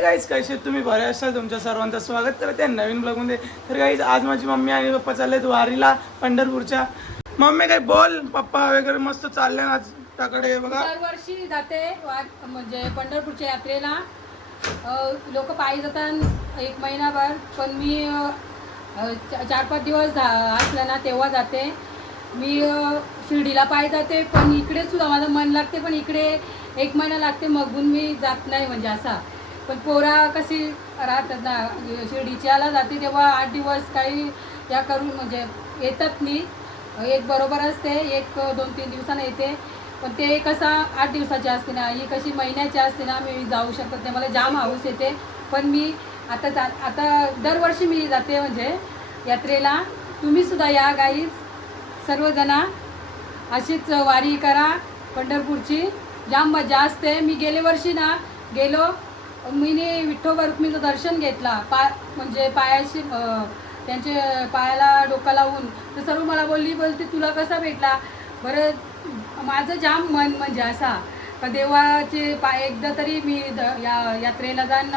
Guys कसे आहेत तुम्ही? बरे असाल? तुमच्या सर्वांचं स्वागत करते आहे नवीन ब्लॉगमध्ये. तर गाईज आज माझी मम्मी आणि पप्पा चालले वारीला पंढरपूरच्या. मम्मी काही बोल? पप्पा वगैरे मस्त चालले आज त्याकडे बघा. दरवर्षी जाते म्हणजे पंढरपूरच्या यात्रेला. लोक पायी जातात एक महिनाभर पण मी चार पाच दिवस असल्या ना तेव्हा जाते. मी शिर्डीला पायी जाते पण इकडे सुद्धा माझं मन लागते पण इकडे एक महिना लागते मगून मी जात नाही म्हणजे असा. पण पोरा कशी राहतात ना शिर्डीच्याला जाते तेव्हा आठ दिवस काही या करून म्हणजे येतात नाही. एक बरोबर असते एक दोन तीन दिवसानं येते. पण ते कसं आठ दिवसाची असते ना ही कशी महिन्याची असते ना मी जाऊ शकत नाही. मला जाम हाऊस येते. पण मी आता जा आता दरवर्षी मी जाते म्हणजे यात्रेला. तुम्ही सुद्धा या गाईज सर्वजणा अशीच वारी करा. पंढरपूरची जाम मजा असते मी गेले वर्षी ना गेलो. मीने विठ्ठोबा रुक्मिणीचं दर्शन घेतला. पा म्हणजे पायाशी त्यांचे पायाला डोका लावून. तर सर्व मला बोलली बोलते तुला कसा भेटला? बरं माझं जाम मन म्हणजे असा का देवाचे पाय एकदा तरी मी द- या यात्रेला जाईन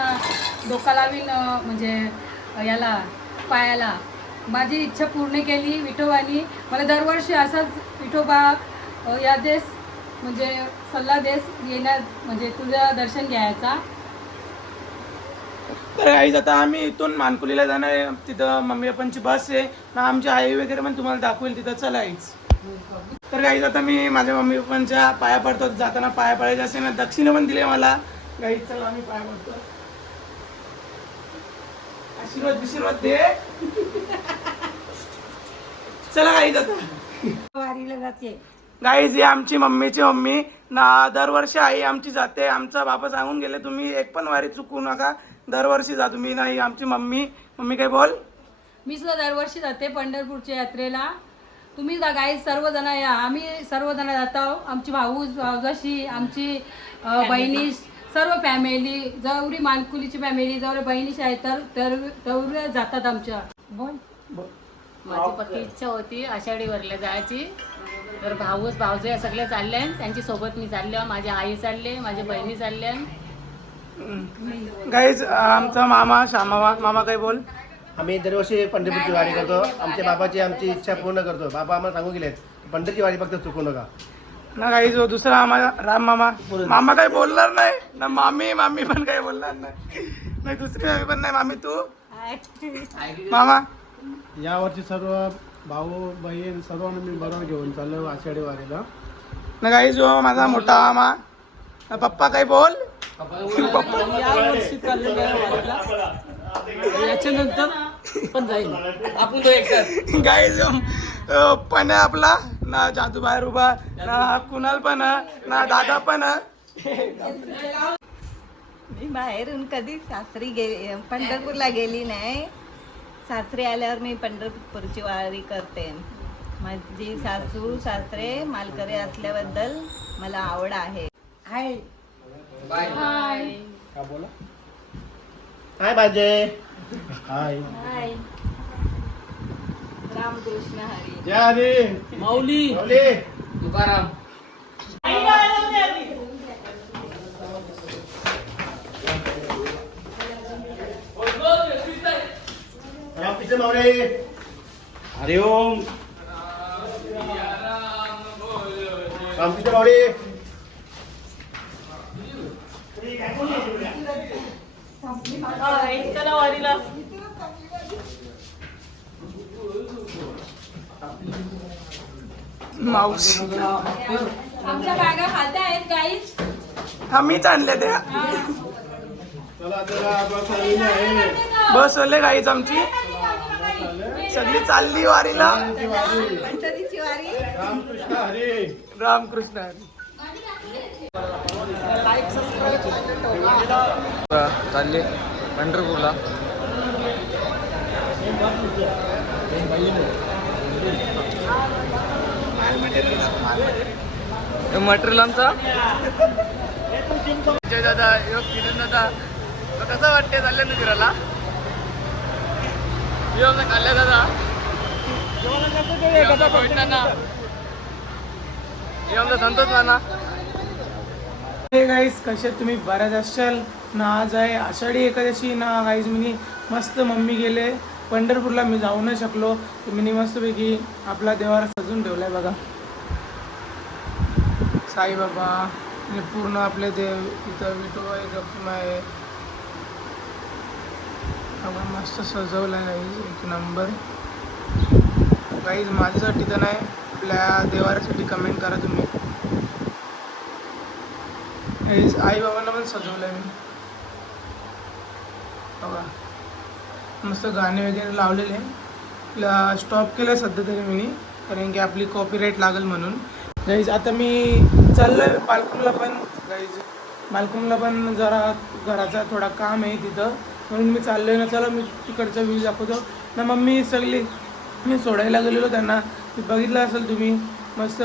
डोका लावीन म्हणजे याला पायाला. माझी इच्छा पूर्ण केली विठोबानी. मला दरवर्षी असाच विठोबा या देश म्हणजे सल्ला देश येण्यात म्हणजे तुझं दर्शन घ्यायचा. तर गाईज आता आम्ही इथून मानकुलीला जाणार आहे. तिथं मम्मी पप्पांची बस आहे. ना आमची आई वगैरे पण तुम्हाला दाखवेल तिथं चला आईच तर गाईज आता मी माझ्या मम्मी पप्पांच्या पाया पडतो. जाताना पाया पडायचे असेल ना दक्षिण पण दिले मला. गाईज चला आम्ही पाया पडतो. आशीर्वाद बिशीर्वाद दे. चला गाईज आता. वारीला जाते. गाईज ही आमची मम्मीची मम्मी. ना दरवर्षी आई आमची जाते. आमचा बाबा सांगून गेले तुम्ही एक पण वारी चुकू नका. दरवर्षी जा तुम्ही नाही आमची मम्मी. मम्मी काय बोल? मी सुद्धा दरवर्षी जाते पंढरपूरच्या यात्रेला. तुम्ही गाई सर्वजण या. आम्ही सर्वजण जातो आमची भाऊ भाऊजाशी आमची बहिणी सर्व फॅमिली जेवढी मानकुलीची फॅमिली जेवढे बहिणीशी आहेत तर तर तेवढे जातात आमच्या. बोल. माझी पक्की इच्छा होती आषाढी वरल्या जायची. तर भाऊच भाऊजे सगळे चालले त्यांची सोबत मी चालले. माझी आई चालले माझ्या बहिणी चालल्या गाईज आमचा मामा श्यामावा मामा काय बोल. आम्ही दरवर्षी पंढरपूरची वारी करतो. आमच्या बाबाची आमची इच्छा पूर्ण करतो. बाबा आम्हाला सांगून गेलेत पंढरची वारी फक्त चुकू नका. ना गाईज जो दुसरा आम्हाला राम मामा. मामा काही बोलणार नाही. ना मामी मामी पण काही बोलणार नाही. नाही दुसरी मामी पण नाही. मामी तू? मामा? यावर्षी सर्व भाऊ बहीण सर्वांना मी बरोबर घेऊन चाललो आषाढी वारीला. ना गाईज जो माझा मोठा मामा. ना पप्पा काय बोल. गाईज पण आहे आपला. ना जादू बाहेर उभा ना कुणाल पण आहे, ना दादा पण. मी बाहेरून कधी सासरी गे पंढरपूरला गेली नाही. सासरी आल्यावर मी पंढरपूरची वारी करते. माझी सासू सासरे मालकरी असल्याबद्दल मला आवड आहे. काय पाहिजे हाय रामकृष्ण हरी जय हरी माऊली माऊली रामकृष्ण माऊली हरिओम रामकृष्ण माऊली मावशी. आमच्या बॅगा खात्या आहेत गाईच हा मीच आणले त्या. चला चला बस ओले गाईच आमची. सगळी चालली वारीला. रामकृष्ण हरी. चालले. पंढरपूरला. मटेरियल आमचा. दादा योग किरण दादा. कसं वाटते चालले ना फिरायला खाल्ल्या दादा. हे संतोष नाना. हे कसे तुम्ही? बऱ्याच असाल. ना आज आहे आषाढी एकादशी ना गाईज मी मस्त मम्मी गेले. पंढरपूरला मी जाऊ नाही शकलो. तर मी मस्तपैकी आपला देवारा सजून ठेवलाय बघा. साईबाबा आणि पूर्ण आपले देव इथं विटो आहे रखुमा आहे आपण मस्त सजवलं गाईज एक नंबर गाईज माझ्यासाठी तर नाही आपल्या देवाऱ्यासाठी कमेंट करा तुम्ही. आई बाबांना पण सजवलं आहे मी. बघा. मस्त गाणे वगैरे लावलेले. स्टॉप केलं सध्या तरी मी कारण की आपली कॉपीराईट लागेल म्हणून. गाईज आता मी चाललो आहे मालकुमला पण. गाईज मालकुमला पण जरा घराचा थोडा काम आहे तिथं. म्हणून मी चाललो आहे ना चला मी तिकडचा व्ह्यू दाखवतो. ना मम्मी सगळी मी सोडायला गेलेलो त्यांना. ते बघितलं असेल तुम्ही मस्त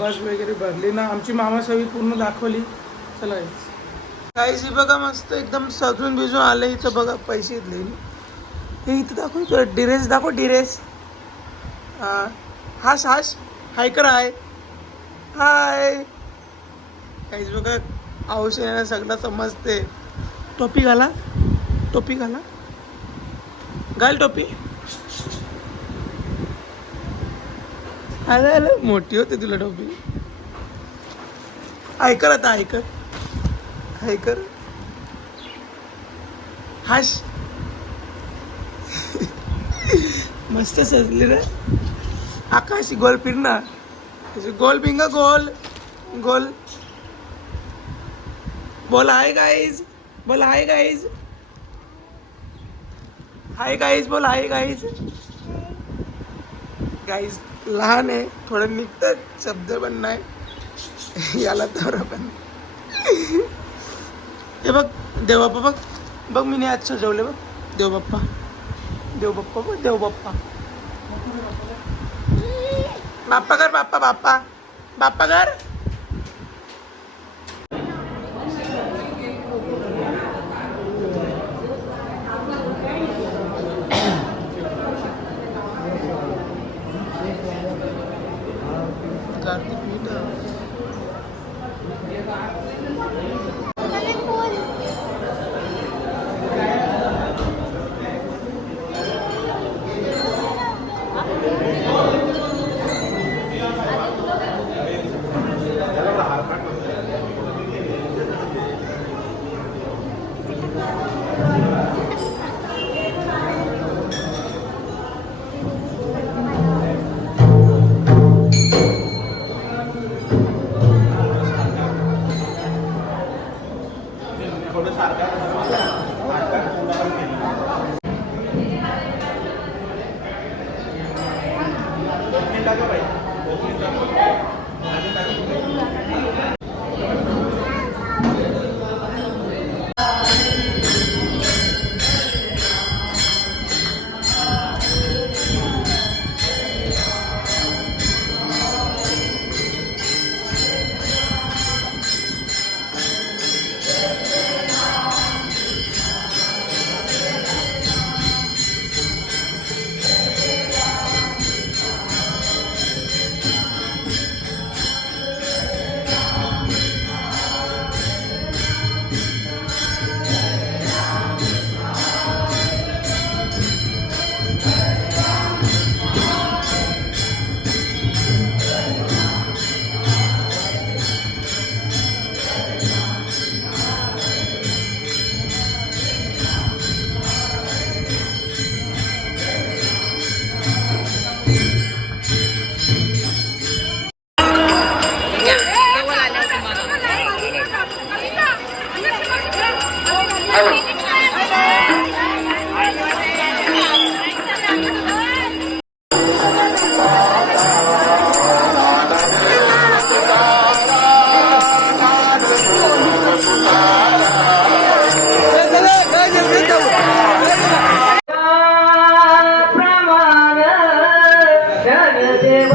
बस वगैरे भरली ना. आमची मामासवी पूर्ण दाखवली. चला काहीच बघा मस्त एकदम सजून बिजून आलं इथं. बघा पैसे इथले हे इथं दाखव इथं डिरेस दाखव डिरेस. हास हास हाय कर हाय. हाय. काहीच बघा औषध सगळं समजते. टोपी घाला. टोपी घाला. घाल टोपी. आलं आलं मोठी होते तुला टोपी. ऐकर आता ऐकर ऐकर हाश मस्त सजली रे आकाशी गोल फिरणार गोल पिंग गोल गोल बोल हाय गाईज बोल हाय गाईज हाय गाईज बोल हाय गाईज गाईज लहान आहे थोडं निघतात शब्द पण नाही. याला तर पण. हे बघ देवबाप्पा बघ. बघ मी नाही आज सजवले बघ. देवबाप्पा देवबाप्पा बघ देवबाप्पा बाप्पा. कर बाप्पा बाप्पा. बाप्पा कर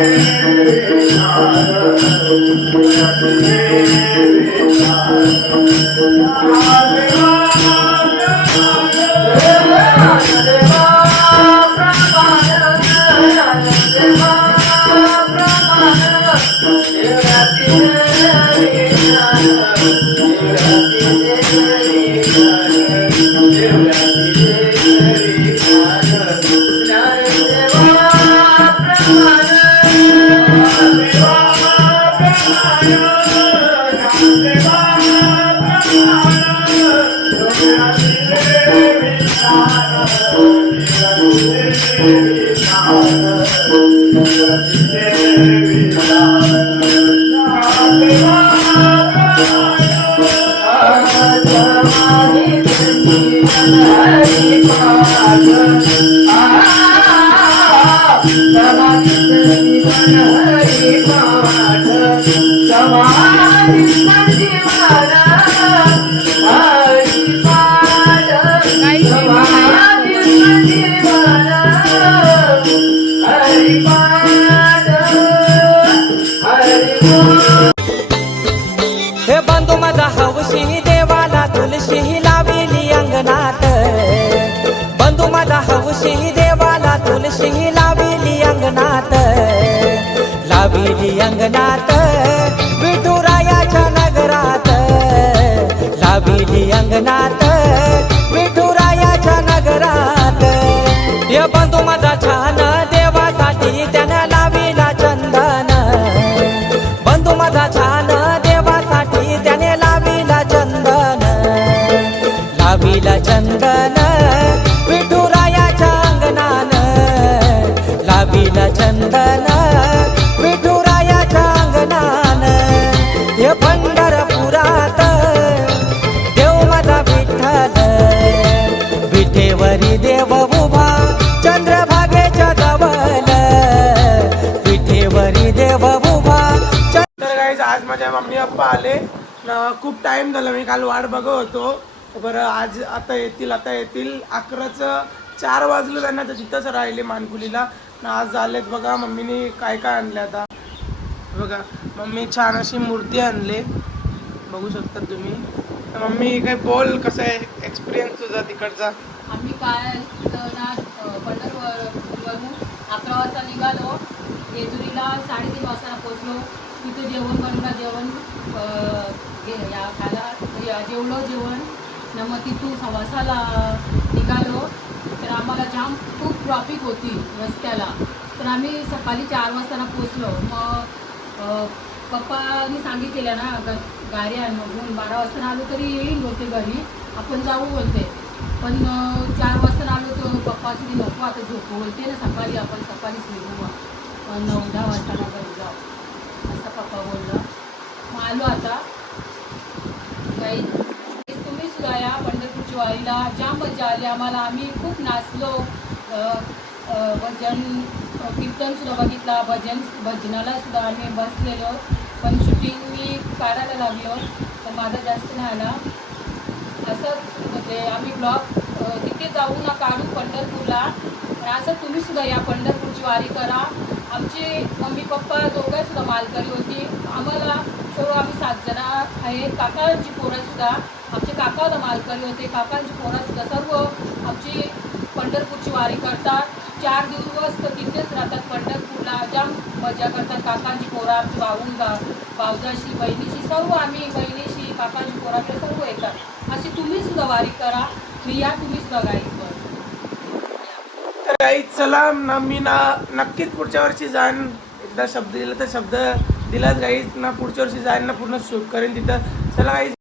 देवी हे बंधू माझा हौशी माझा देवाला तुलशी लाविली अंगणात. लाविली अंगणात विठुरायाच्या नगरात. लाविली अंगणात विठुरायाच्या नगरात. या बंधू माझा छान देवा हरी देव उभा चंद्रभागेच्या जवळ पिठेवरी देव उभा तर गाईज आज माझ्या मम्मी पप्पा आले. खूप टाइम झाला. मी काल वाट बघत होतो. बरं आज आता येतील आता येतील. अकराचं चार वाजलं त्यांना तर तिथंच राहिले मानकुलीला. आज आलेत बघा मम्मीने काय काय आणले आता. बघा मम्मी छान अशी मूर्ती आणले. बघू शकता तुम्ही. मम्मी काय बोल कसं आहे एक्सपिरियन्स तुझा तिकडचा? आम्ही काय ना पंढरपूरवरून अकरा वाजता निघालो. जेजुरीला साडेतीन वाजता पोचलो तिथे जेवण बनवलं जेवण खायला जेवलो जेवण. न मग तिथून सवासाला निघालो. तर आम्हाला जाम खूप ट्रॉफिक होती रस्त्याला. तर आम्ही सकाळी चार वाजताना पोचलो मग पप्पानी सांगितलेलं ना ग गाडी आण म्हणून बारा वाजता आलो तरी येईल बोलते घरी आपण जाऊ बोलते. पण चार वाजता आलो तर पप्पा तुम्ही नको आता झोपू बोलते ना सकाळी आपण सकाळीच निघू पण नऊ दहा वाजता घरी जाऊ. असं पप्पा बोलला. मग आलो आता. काही तुम्ही सुद्धा या पंढरपूरच्या वारीला. जाम मजा आली आम्हाला आम्ही खूप नाचलो. भजन कीर्तन सुद्धा बघितला भजन भजनाला सुद्धा आम्ही बसलेलो. पण शूटिंग मी काढायला लागलो तर माझा जास्त नाही आला. असंच म्हणजे आम्ही ब्लॉग तिथे जाऊ ना काढू पंढरपूरला. पण असं तुम्ही सुद्धा या पंढरपूरची वारी करा. आमचे मम्मी पप्पा दोघं सुद्धा मालकरी होती. आम्हाला सर्व आम्ही सात जण आहेत काकांची पोरंसुद्धा आमचे काका मालकरी होते. काकांची पोरंसुद्धा सर्व आमची पंढरपूरची वारी करतात. चार दिवस तर तिथेच राहतात पंढरपूरला. जाम मजा करतात काकांची पोरं आमची गा भाऊजाशी बहिणीशी सर्व आम्ही बहिणीशी काकांची पोराकडे सर्व येतात. अशी तुम्हीच गवारी करा. मी या तुम्ही सुद्धा गाईडवर तर चला ना मी ना नक्कीच पुढच्या वर्षी जाईन. एकदा शब्द दिला तर शब्द दिलाच गाईच ना पुढच्या वर्षी जाईन ना पूर्ण शूट करेन तिथं. चला काही